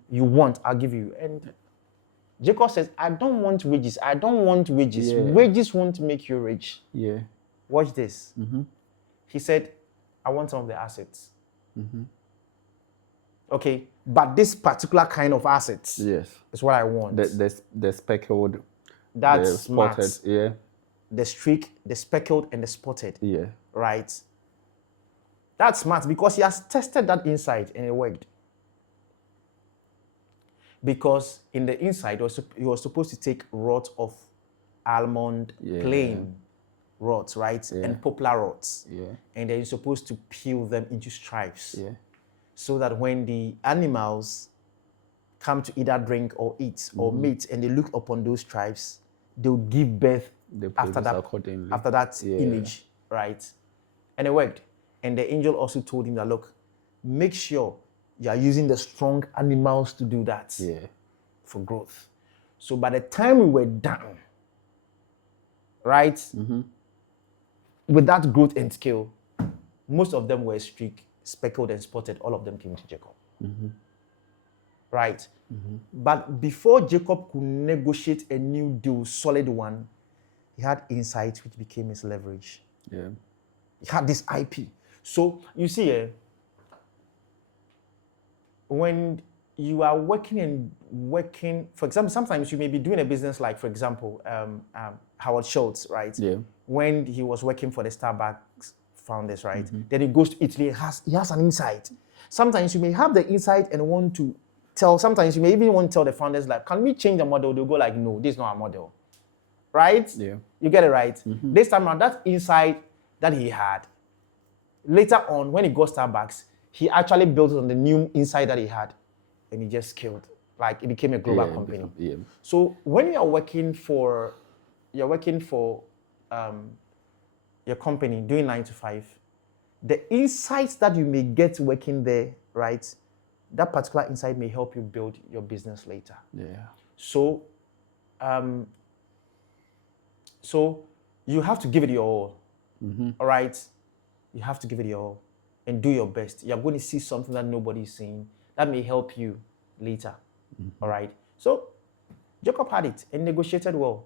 you want, I'll give you. And Jacob says, I don't want wages. I don't want wages. Yeah. Wages won't make you rich. Yeah. Watch this. He said, I want some of the assets. Okay, but this particular kind of assets Yes. is what I want. The speckled, That's the spotted. smart. Yeah. The streak, the speckled, and the spotted. Yeah. Right? That's smart because he has tested that insight and it worked. Because in the inside, he was supposed to take rods of almond, plain rods, right? Yeah. And poplar rods. Yeah. And then you're supposed to peel them into stripes. Yeah. So that when the animals come to either drink or eat or mate and they look upon those stripes, they'll give birth after that image, right? And it worked. And the angel also told him that, look, make sure you are using the strong animals to do that for growth. So by the time we were done, right, with that growth and scale, most of them were streaked, speckled, and spotted. All of them came to Jacob. Right? But before Jacob could negotiate a new deal, solid one, he had insights which became his leverage. Yeah. He had this IP. So you see, when you are working, for example, sometimes you may be doing a business like, for example, Howard Schultz, right? Yeah. When he was working for the Starbucks founders, right? Then he goes to Italy, he has an insight. Sometimes you may have the insight and want to tell, sometimes you may even want to tell the founders, like, can we change the model? They'll go like, no, this is not our model. Right? Yeah. You get it right? This time around, that insight that he had, later on, when he got Starbucks, he actually built it on the new insight that he had, and he just scaled. Like, it became a global company. So when you're working for your company, doing 9 to 5, the insights that you may get working there, right, that particular insight may help you build your business later. Yeah. So you have to give it your all. All right? You have to give it your all and do your best. You're going to see something that nobody's seeing that may help you later. All right? So Jacob had it and negotiated well,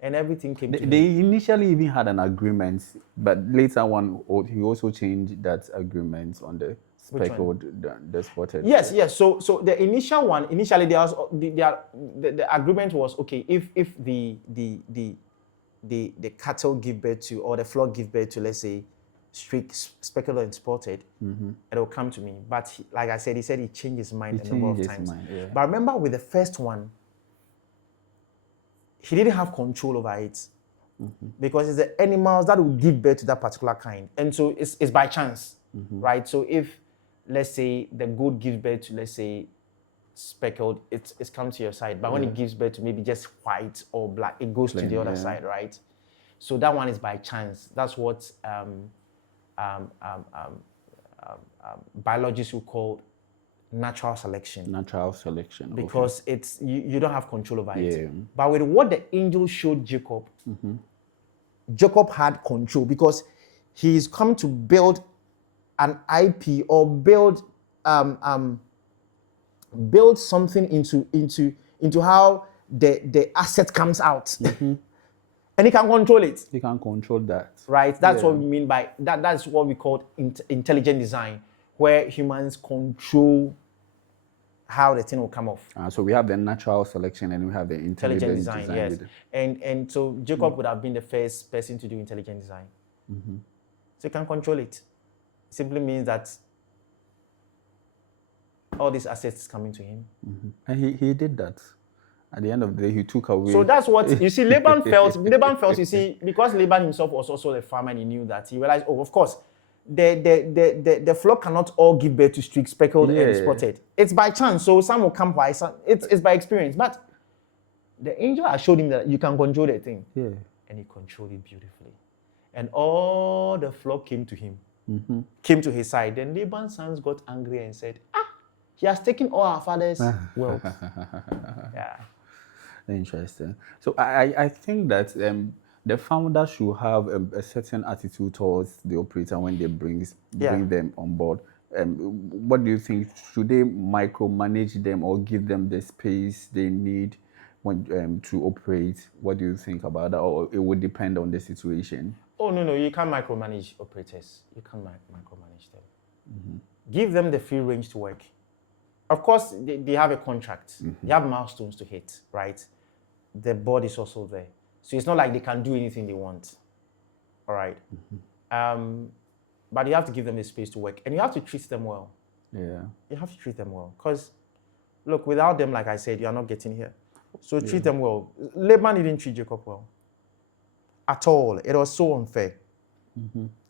and everything came to They initially even had an agreement, but later on, he also changed that agreement on the speckled, the spotted. Yes. So the initial one, there was the agreement was, okay, if the cattle give birth to, or the flock give birth to, let's say, streaked, speckled, and spotted, it will come to me. But like I said, he said he changed his mind a number of times. But remember, with the first one, he didn't have control over it because it's the animals that will give birth to that particular kind, and so it's by chance, right? So if let's say the goat gives birth to, let's say, speckled, it's come to your side. But when it gives birth to maybe just white or black, it goes to the other side, right? So that one is by chance. That's what biologists will call natural selection. Natural selection. Because it's you don't have control over Yeah. it. But with what the angel showed Jacob, Jacob had control because he's come to build an IP or build something into how the asset comes out. And he can control it. You can control that. Right? That's what we mean by that. That's what we call intelligent design, where humans control how the thing will come off. So we have the natural selection and we have the intelligent design. Yes. And so Jacob would have been the first person to do intelligent design. So he can control it. It simply means that all these assets coming to him. And he did that. At the end of the day, he took away. So that's what, you see, Laban felt, you see, because Laban himself was also a farmer and he knew that, he realized, oh, of course, the flock cannot all give birth to streaked, speckled, and spotted. It's by chance, so some will come by, it's by experience. But the angel has showed him that you can control the thing. Yeah. And he controlled it beautifully. And all the flock came to him, came to his side. Then Laban's sons got angry and said, he has taken all our father's wealth. Yeah. Interesting. So I think that the founder should have a certain attitude towards the operator when they bring them on board. What do you think? Should they micromanage them or give them the space they need when to operate? What do you think about that? Or it would depend on the situation? Oh, no, you can't micromanage operators. You can't micromanage them. Give them the free range to work. Of course, they have a contract. They have milestones to hit, right? The board is also there. So it's not like they can do anything they want. All right? But you have to give them the space to work. And you have to treat them well. Yeah. You have to treat them well. Because, look, without them, like I said, you are not getting here. So treat them well. Laban didn't treat Jacob well. At all. It was so unfair.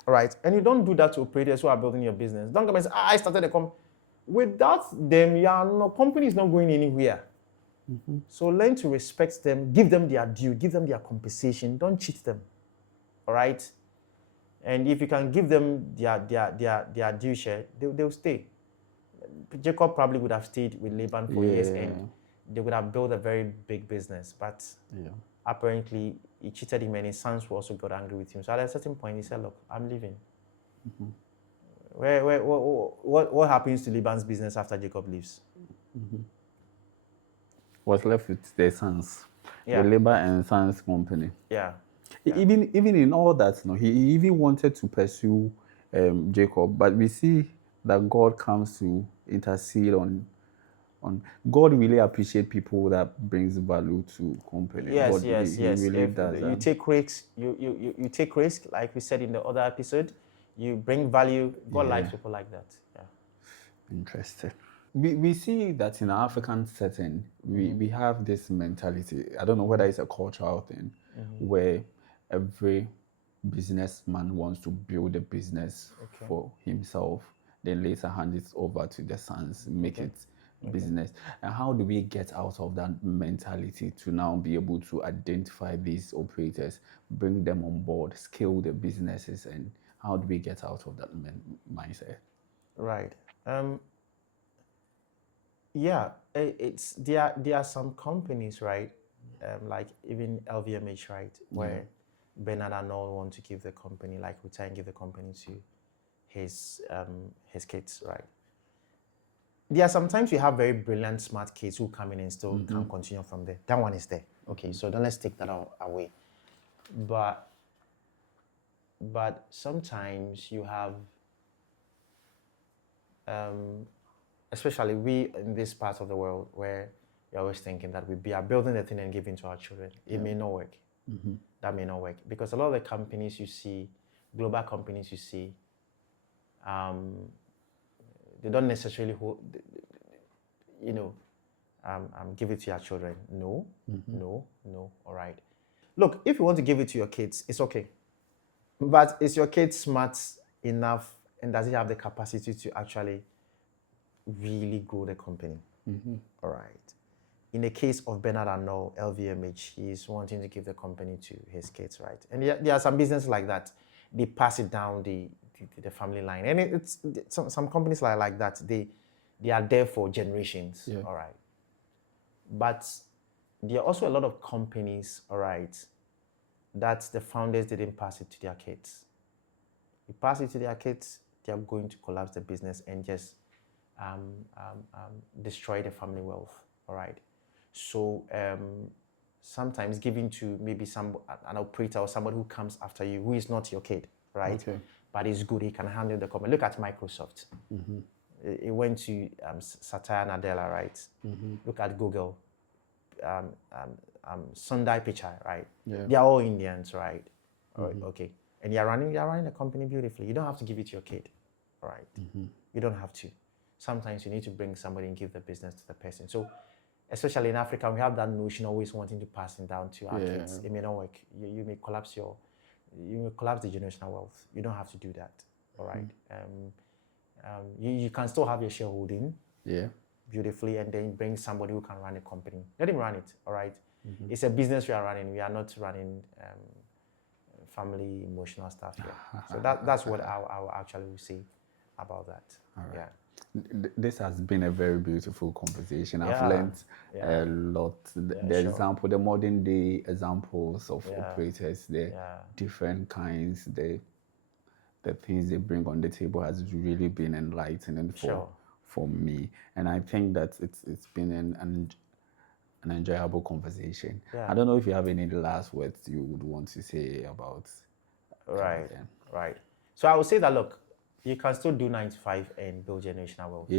All right? And you don't do that to operators who are building your business. Don't come and say, I started a company. Without them, your company is not going anywhere. So learn to respect them, give them their due, give them their compensation. Don't cheat them. All right? And if you can give them their due share, they'll stay. Jacob probably would have stayed with Laban for years and they would have built a very big business. But apparently, he cheated him and his sons also got angry with him. So at a certain point, he said, look, I'm leaving. What happens to Laban's business after Jacob leaves? What's left with their sons? The Laban and Sons company. Even in all that, he even wanted to pursue Jacob, but we see that God comes to intercede on. God really appreciates people that brings value to company. Yes. He really does. You take risks. You take risk, like we said in the other episode. You bring value. God likes people like that. Yeah. Interesting. We see that in an African setting, we have this mentality. I don't know whether it's a cultural thing, where every businessman wants to build a business for himself, then later hand it over to the sons, make it business. And how do we get out of that mentality to now be able to identify these operators, bring them on board, scale the businesses, and how do we get out of that mindset? Right. There are some companies, right, like even LVMH, right, where Bernard Arnault want to give the company, like retire and give the company to his kids, right. There are sometimes you have very brilliant, smart kids who come in and still can continue from there. That one is there. Okay, so then let's take that away. But sometimes you have, especially we in this part of the world where you're always thinking that we are building the thing and giving to our children. It may not work. That may not work. Because a lot of the companies you see, global companies you see, they don't necessarily give it to your children. No, all right. Look, if you want to give it to your kids, it's okay. But is your kid smart enough and does he have the capacity to actually really grow the company. All right. In the case of Bernard Arnault, LVMH, he's wanting to give the company to his kids, right? And there are some businesses like that. They pass it down the family line. And it's some companies like that, they are there for generations, all right? But there are also a lot of companies, all right, that the founders didn't pass it to their kids. You pass it to their kids, they are going to collapse the business and just destroy the family wealth, all right? So sometimes giving to maybe an operator or somebody who comes after you, who is not your kid, right? Okay. But is good, he can handle the company. Look at Microsoft. It went to Satya Nadella, right? Look at Google, Sundar Pichai, right? They are all Indians, right? Okay. And you're running the company beautifully. You don't have to give it to your kid, all right? You don't have to. Sometimes you need to bring somebody and give the business to the person. So, especially in Africa, we have that notion always wanting to pass it down to our kids. It may not work. You may collapse the generational wealth. You don't have to do that, all right? You can still have your shareholding beautifully and then bring somebody who can run the company. Let him run it, all right? It's a business we are running. We are not running family emotional stuff here. So that's what I actually will say about that. All right. This has been a very beautiful conversation. I've learned a lot. The modern day examples of operators, the different kinds, the things they bring on the table has really been enlightening for me. And I think that it's been an enjoyable conversation. I don't know if you have any last words you would want to say about everything. Right. So I would say that, look, you can still do 9 to 5 and build generational wealth.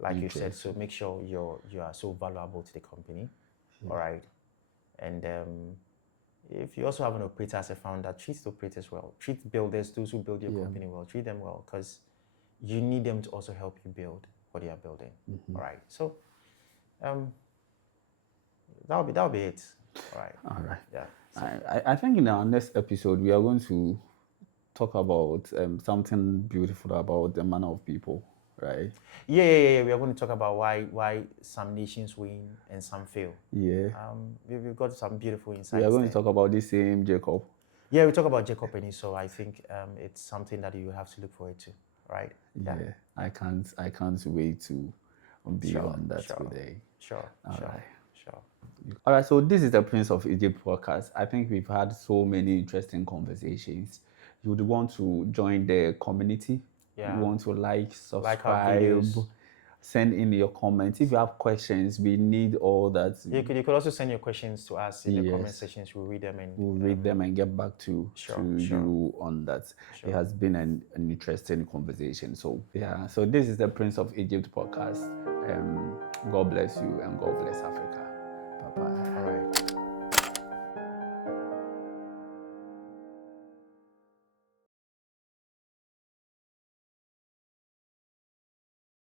Like you said, so make sure you are so valuable to the company, all right? And if you also have an operator as a founder, treat the operators well. Treat builders, those who build your company well. Treat them well, because you need them to also help you build what you are building, all right? So that'll be it, all right? All right. Yeah. So, I think in our next episode, we are going to talk about something beautiful about the manner of people, right? Yeah. We are going to talk about why some nations win and some fail. We've got some beautiful insights. We are going to talk about the same Jacob. Yeah, we talk about Jacob and Esau. I think it's something that you have to look forward to, right? Yeah. I can't wait to be on that today. Sure. All right, so this is the Prince of Egypt podcast. I think we've had so many interesting conversations. You would want to join the community. You want to subscribe, send in your comments. If you have questions, we need all that. You could also send your questions to us in the comment sections. We'll read them and get back to you on that. It has been an interesting conversation. So this is the Prince of Egypt podcast. God bless you and God bless Africa. Bye-bye.